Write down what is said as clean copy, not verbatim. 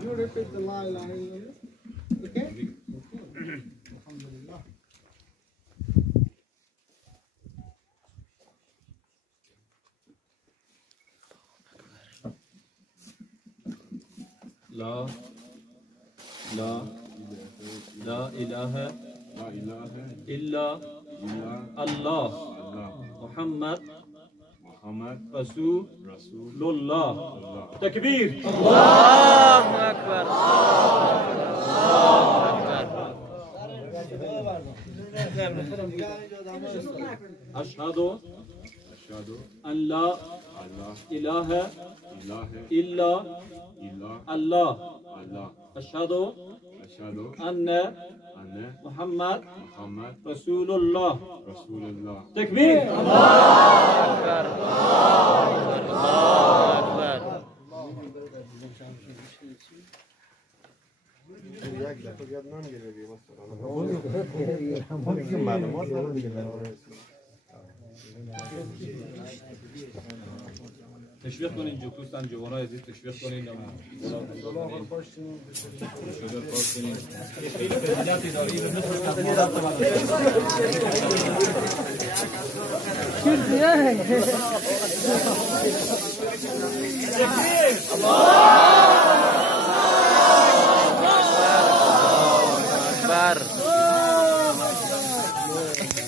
You repeat the la ilaha illallah. Okay? Alhamdulillah. لا إله إلا الله محمد رسول الله. تكبير. الله أكبر. أشهد أن لا إله إلا الله. أشهد أن محمد رسول الله. تكبير. الله أكبر. الله أكبر. تشویق کنین جو دوستان جوانای عزیز تشویق کنین شجاع پاس کنین خیلی فضیلتی داری به الله أكبر.